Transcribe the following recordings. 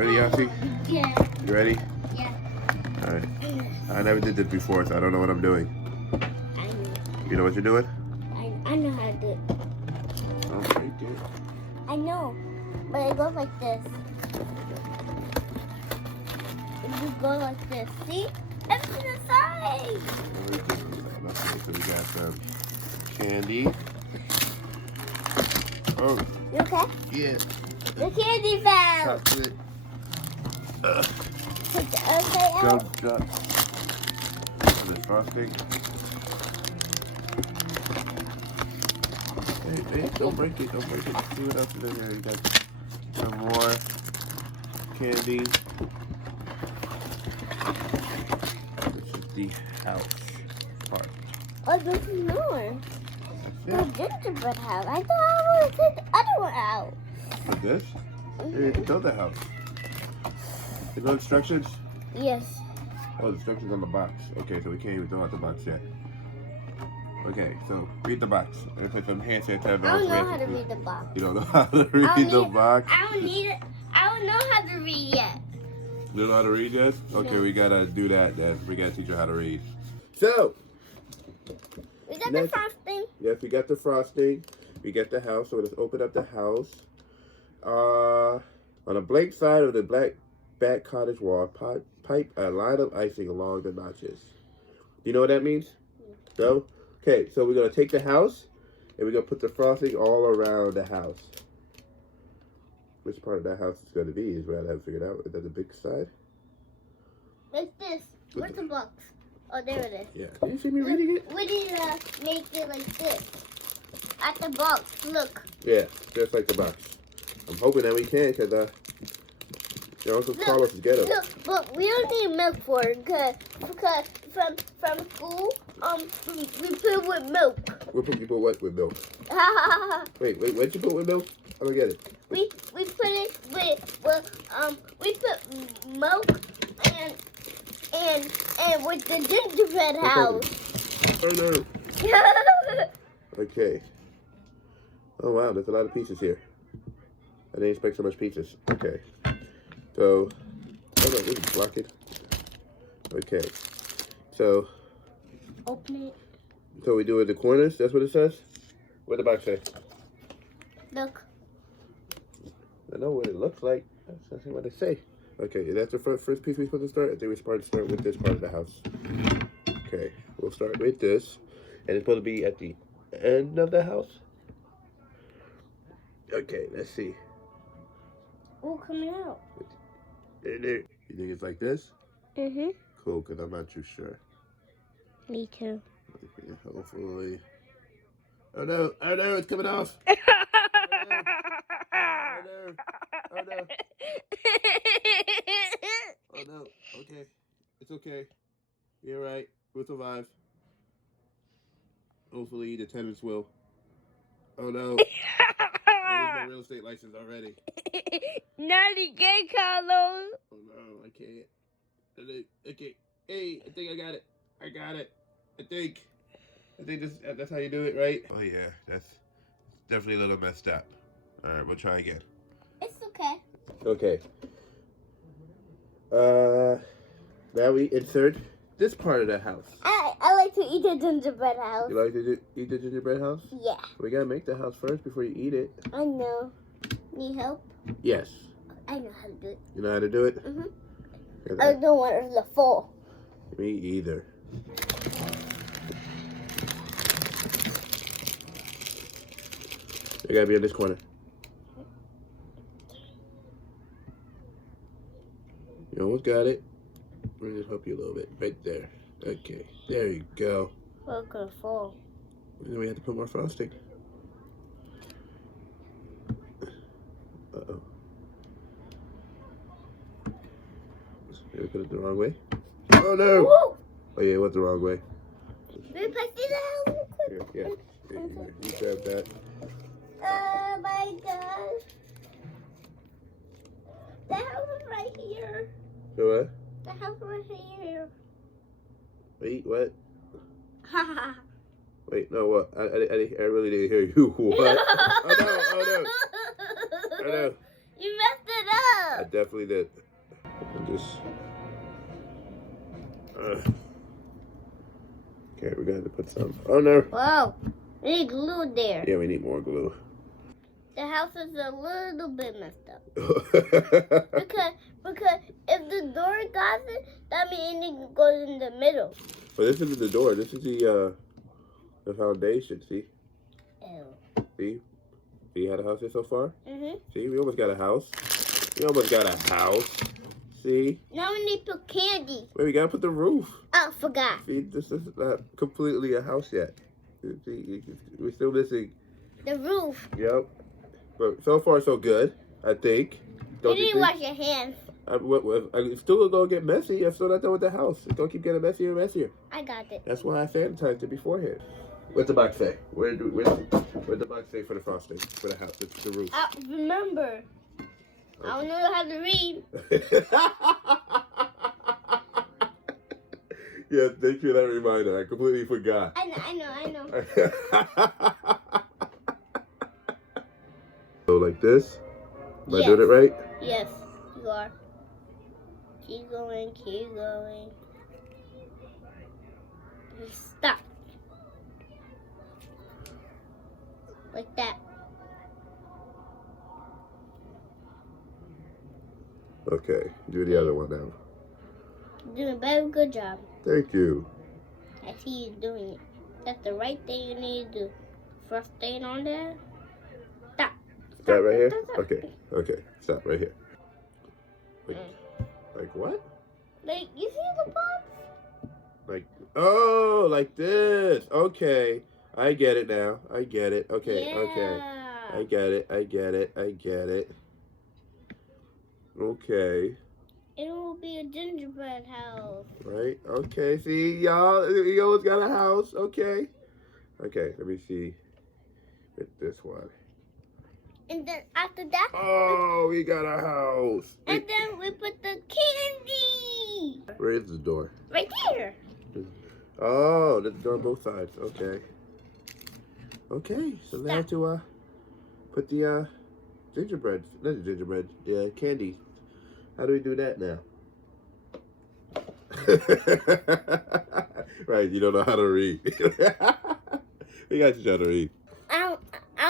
ready, Yasi? Yeah. You ready? Yeah. All right. I never did this before, so I don't know what I'm doing. I know. You know what you're doing? I know how to do it. Oh, right there. I know. But it goes like this. It just goes like this. See? That's to the side. Okay, so we got some candy. Oh, You okay? yeah. The candy fell. Chocolate. Take the other side out. Gumdrop. Oh, there's frosting. Hey, don't break it, don't break it. See what else is in here. You got some more candy. This is the house part. Oh, there's more. The That's it. gingerbread house. I thought I would take the other one out. For this? You have to build the house. There's no instructions? Yes. Oh, the instructions on the box. Okay, so we can't even throw out the box yet. Okay, so read the box. I'm gonna put some hand sanitizer on. I don't know how to read the box. You don't know how to read the box? I don't need it. I don't know how to read yet. You don't know how to read yet? Okay, No. we gotta do that then. We gotta teach you how to read. So, We got Next. the frosting. yes, we got the frosting. We got the house. So let's open up the house. On a blank side of the black back cottage wall, pipe a line of icing along the notches. Do you know what that means? No? Okay, so we're going to take the house and we're going to put the frosting all around the house. Which part of that house is going to be is what I haven't figured out. Is that the big side? Like this. Where's the box? Oh, there it is. Yeah. Can you see me reading it? We need to make it like this. At the box. Look. Yeah, just like the box. I'm hoping that we can because your Uncle Carlos is ghetto. Look, but we don't need milk for it because from school, we put it with milk. You put what with milk? Wait, what'd you put with milk? I don't get it. we put it with we put milk and with the gingerbread house. Oh no. Okay. Oh wow, there's a lot of pieces here. I didn't expect so much pieces. Okay. So, oh no, this is blocking. Okay. So, Open it. so we do it in the corners. That's what it says. What the box say? Look. I know what it looks like. That's what they say. Okay, that's the first piece we're supposed to start. I think we're supposed to start with this part of the house. Okay, we'll start with this, and it's supposed to be at the end of the house. Okay, let's see. Oh, coming out. There. You think it's like this? Mhm. Cool, because I'm not too sure. Me too. Okay, hopefully. Oh no, it's coming off. Oh no. Oh no, okay. It's okay. You're right. We'll survive. Hopefully the tenants will. Oh no. There's no real estate license already. Not again, Carlos. Oh no, I can't. Okay. Hey, I think I got it. I think that's how you do it, right? Oh yeah, that's definitely a little messed up. Alright, we'll try again. It's okay. Okay. Now we insert this part of the house. I like to eat the gingerbread house. You like to eat the gingerbread house? Yeah. We gotta make the house first before you eat it. I know. Need help? Yes. I know how to do it. You know how to do it? Mhm. I don't want it to fall. Me either. You gotta be in this corner. You almost got it. We're gonna help you a little bit. Right there. Okay. There you go. Well, it's gonna fall. And then we have to put more frosting. Uh-oh. Did we put it the wrong way? Oh no! Woo! Oh yeah, it went the wrong way. Let me pass it out real quick. Here. You grab that. Oh my gosh. The house is right here. So what? The house right here. Wait, what? Ha ha. Wait, no, what? I really didn't hear you. What? Oh no! You messed it up. I definitely did. And just. Okay, we're gonna have to put some. Oh no. Whoa. We need glue there. Yeah, we need more glue. The house is a little bit messed up. because if the door got it, that means it goes in the middle. Well, this isn't the door. This is the foundation. See? Ew. See how the house is so far? Mhm. See, we almost got a house. We almost got a house. See? Now we need to put candy. Wait, we gotta put the roof. Oh, forgot. See, this is not completely a house yet. See, we're still missing. The roof. Yep. But so far, so good, I think. You need to wash your hands. I'm still gonna get messy. I'm still not done with the house. It's gonna keep getting messier and messier. I got it. That's why I sanitized it beforehand. What's the box say? Where'd the box say for the frosting? For the house, the roof? Remember, I don't know how to read. Yeah, thank you for that reminder. I completely forgot. I know. So like this? Am Yes. I doing it right? Yes, you are. Keep going, keep going. Stop. Like that. Okay, do the other one now. You're doing a very good job. Thank you. I see you doing it. That's the right thing you need to do. First thing on there. Stop. Stop right here? Stop. Okay, stop right here. Like what? Like, you see the box? Like, oh, like this. Okay, I get it now. I get it. Okay, Yeah. okay. I get it. Okay. It will be a gingerbread house. Right? Okay, see, y'all, we almost got a house. Okay. Okay, let me see with this one. And then after that, Oh, we got a house. and then we put the candy. Where is the door? Right there. Oh, there's a door on both sides. Okay. Okay, so now to put the gingerbread, not the gingerbread, the candy. How do we do that now? Right, you don't know how to read. We got you how to read. I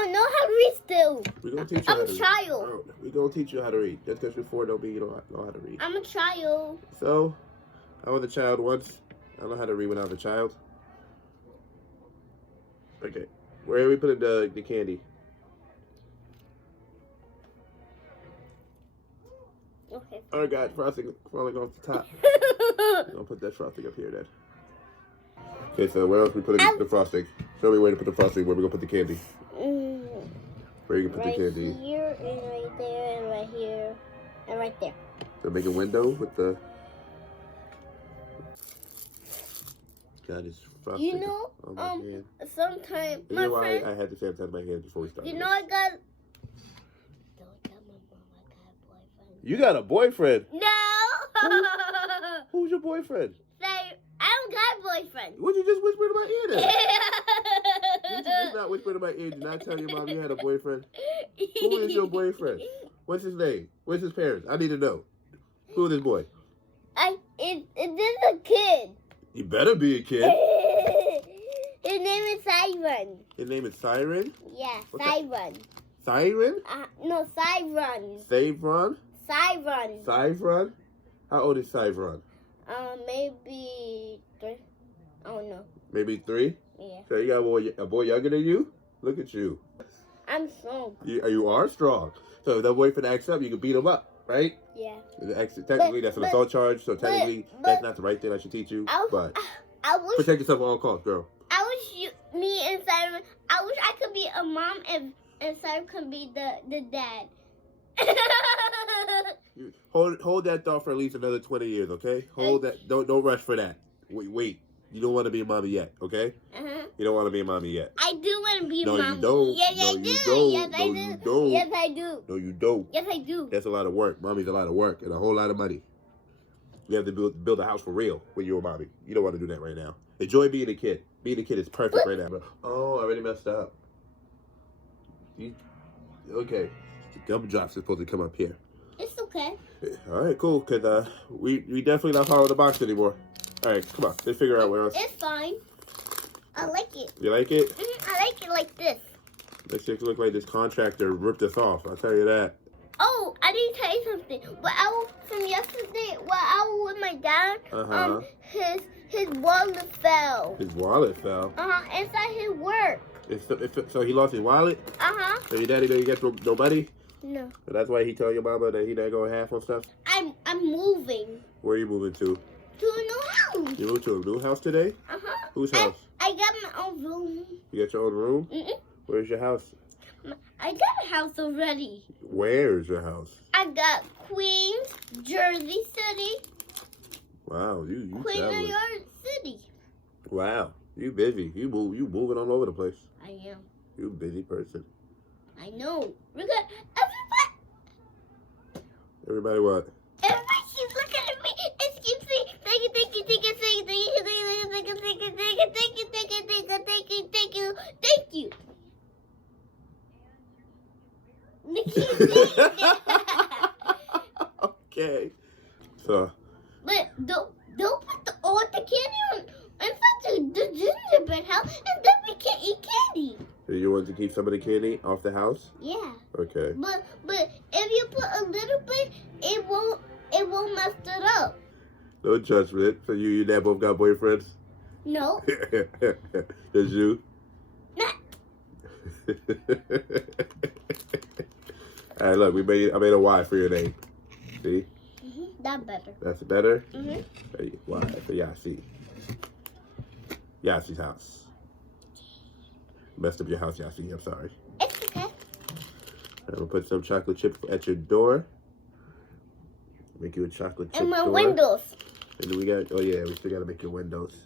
don't know how to read still. We're gonna teach you I'm how a to child. read. We're gonna teach you how to read. Just because you're 4 don't mean you don't know how to read. I'm a child. So, I was a child once. I don't know how to read when I was a child. Okay, where are we putting the candy? Okay. Oh God, frosting falling off the top. I'll put that frosting up here then. Okay, so where else we putting the frosting? Show me where to put the frosting. Where we gonna put the candy? Where you gonna put Right the candy? here and right there and right here and right there. So make a window with the. God, it's frosting. You know, on my hand. sometimes This my is why friend. I had to sanitize my hands before we started. You know, I got. Don't tell my mom I got a boyfriend. You got a boyfriend? No. Who's your boyfriend? Say, I don't got a boyfriend. What'd you just whisper in my ear then? Did you just not whisper in my ear? Did not tell your mom you had a boyfriend? Who is your boyfriend? What's his name? Where's his parents? I need to know. Who is this boy? It is a kid. You better be a kid. His name is Siren. His name is Siren? Yeah, What's that? Siren. Siren? No, Siren. Savron? Siren. Savron? How old is Savron? Maybe 3. I don't know. Maybe 3? Yeah. So you got a boy younger than you? Look at you. I'm strong. You are strong. So if that boyfriend acts up, you can beat him up, right? Yeah. Technically, that's an assault charge, so technically, that's not the right thing I should teach you. But I wish. protect yourself at all costs, girl. I wish me and Siren. I wish I could be a mom and Siren could be the dad. Hold that thought for at least another 20 years, okay? Hold that. Don't rush for that. Wait. You don't want to be a mommy yet, okay? You don't want to be a mommy yet. I do want to be a No, mommy. you don't. Yes, No, I you do. don't. Yes, No, I you do. don't. Yes, I do. No, you don't. Yes, I do. That's a lot of work. Mommy's a lot of work and a whole lot of money. You have to build a house for real when you're a mommy. You don't want to do that right now. Enjoy being a kid. Being a kid is perfect right now. Oh, I already messed up. Okay. The gumdrops are supposed to come up here. It's okay. Okay. All right, cool. Cause we definitely not following the box anymore. All right, come on. Let's figure out where else. It's fine. I like it. You like it? I like it like this. Makes it look like this contractor ripped us off. I'll tell you that. Oh, I need to tell you something. From yesterday, while I was with my dad, his wallet fell. His wallet fell. Inside his work. So he lost his wallet? So your daddy didn't get no money? No. So that's why he told your mama that he not going half on stuff? I'm moving. Where are you moving to? To a new house. You moved to a new house today? Whose house? I got my own room. You got your own room? Where's your house? I got a house already. Where's your house? I got Queens, Jersey City. Wow, you Queen traveling. New York City. Wow, you busy. You moving all over the place. I am. You a busy person. I know. Because Everybody what? everybody keeps looking at me and keeps saying, thank you, thank you, thank you, thank you, thank you, thank you, thank you, thank you, thank you, thank you, thank you, thank you, thank you, thank you. They keep saying that. Okay. So. But don't put all the candy on inside the gingerbread house, and then we can't eat candy. You want to keep some of the candy off the house? Yeah. Okay. But if you put a little bit, it won't mess it up. No judgment. So you and dad both got boyfriends? No. Just you? Nah. All right, look, I made a Y for your name. See? That's better. That's better? Mhm. Hey, Y for Yasi. Yasi's house. Messed up your house, Yasi. I'm sorry. It's okay. I'm gonna put some chocolate chip at your door. Make you a chocolate chip And my door. windows. And then we got, oh yeah, we still gotta make your windows.